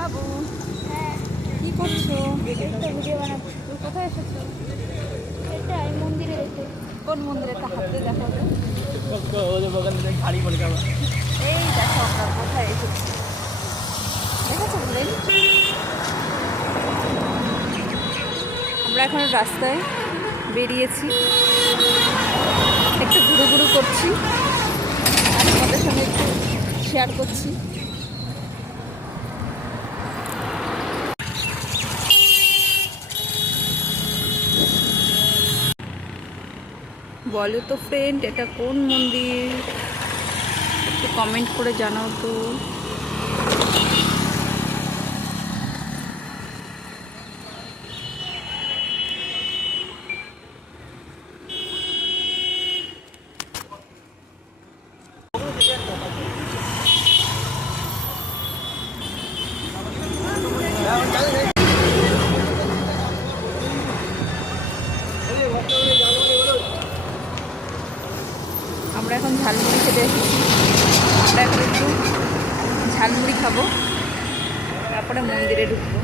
বাবু হ্যাঁ, কি করছো? একটা ভিডিও বানাচ্ছি। তুমি কোথায় এসেছো? এটা এই মন্দিরে দেখে। কোন মন্দিরে? একটা হাত দিয়ে দেখো তো। খাড়ি পড়ে যাবো। এই দেখো আমরা কোথায় এসেছি, দেখেছো বলেন? আমরা এখন রাস্তায় বেরিয়েছি, একটু ঘুরু ঘুরু করছি আর তোমাদের সঙ্গে একটু শেয়ার করছি। বলো তো ফ্রেন্ড, এটা কোন মন্দির? একটু কমেন্ট করে জানাও তো। আমরা এখন ঝালমুড়ি খেতে এসেছি। আমরা এখন একটু ঝালমুড়ি খাবো, তারপরে মন্দিরে ঢুকবো।